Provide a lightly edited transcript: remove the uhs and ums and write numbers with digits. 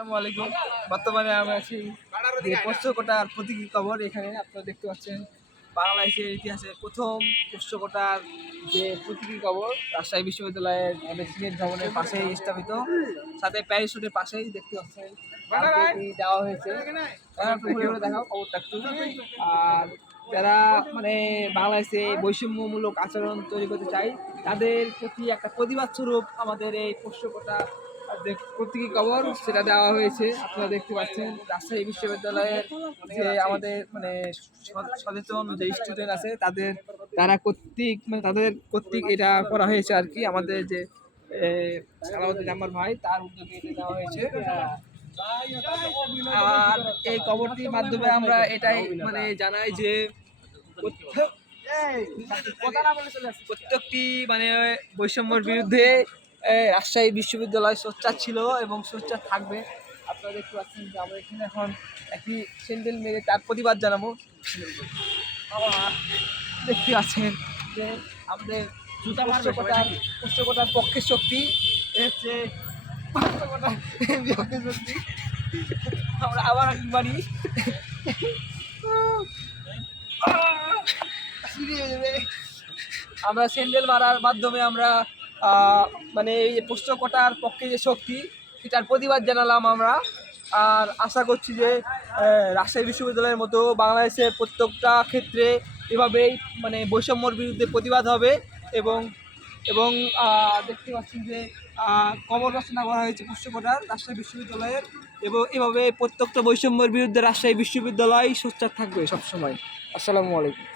আসসালামু আলাইকুম। বর্তমানে আমরা আছি যে পোষ্যকোটার প্রতীকী কবর। এখানে আপনারা দেখতে পাচ্ছেন বাংলাদেশের ইতিহাসে প্রথম পোষ্যকোটার যে প্রতীকী কবর রাজশাহী বিশ্ববিদ্যালয়ের আমাদের সিনেট ভবনের পাশেই স্থাপিত, সাথে প্যারিসুটের পাশেই দেখতে পাচ্ছেন দেওয়া হয়েছে। একটু ঘুরে ঘুরে দেখাও কবরটা একটু। আর যারা মানে বাংলাদেশে বৈষম্যমূলক আচরণ তৈরি করতে চায় তাদের প্রতি একটা প্রতিবাদ স্বরূপ আমাদের এই পোষ্যকোটা যে প্রতীকী কবর সেটা দেওয়া হয়েছে। আপনারা দেখতে পাচ্ছেন রাজশাহী বিশ্ববিদ্যালয়ের যে আমাদের মানে সচেতন যে স্টুডেন্ট আছে তাদের কর্তৃক এটা করা হয়েছে আর কি। আমাদের যে সালাউদ্দিন আমার ভাই তার উদ্যোগে এটা দেওয়া হয়েছে। আর এই কবরটির মাধ্যমে আমরা এটাই মানে জানাই যে প্রত্যেকটি মানে বৈষম্যের বিরুদ্ধে রাজশাহী বিশ্ববিদ্যালয় সোচ্চার ছিল এবং সোচ্চার থাকবে। আপনারা দেখতে পাচ্ছেন যে আমরা এখানে এখন একটি স্যান্ডেল মেরে তার প্রতিবাদ জানাবো। দেখতে পাচ্ছেন যে আমাদের পোষ্যকোটার পক্ষের শক্তি হচ্ছে শক্তি। আমরা আবার বাড়ি আমরা স্যান্ডেল মারার মাধ্যমে আমরা মানে এই যে পোষ্যকোটার পক্ষে যে শক্তি সেটার প্রতিবাদ জানালাম আমরা। আর আশা করছি যে রাজশাহী বিশ্ববিদ্যালয়ের মতো বাংলাদেশে প্রত্যেকটা ক্ষেত্রে এভাবেই মানে বৈষম্যর বিরুদ্ধে প্রতিবাদ হবে এবং এবং দেখতে পাচ্ছি যে কবর রচনা করা হয়েছে পোষ্যকোটার রাজশাহী বিশ্ববিদ্যালয়ের, এবং এভাবে প্রত্যেকটা বৈষম্যের বিরুদ্ধে রাজশাহী বিশ্ববিদ্যালয় সোচ্চার থাকবে সবসময়। আসসালামু আলাইকুম।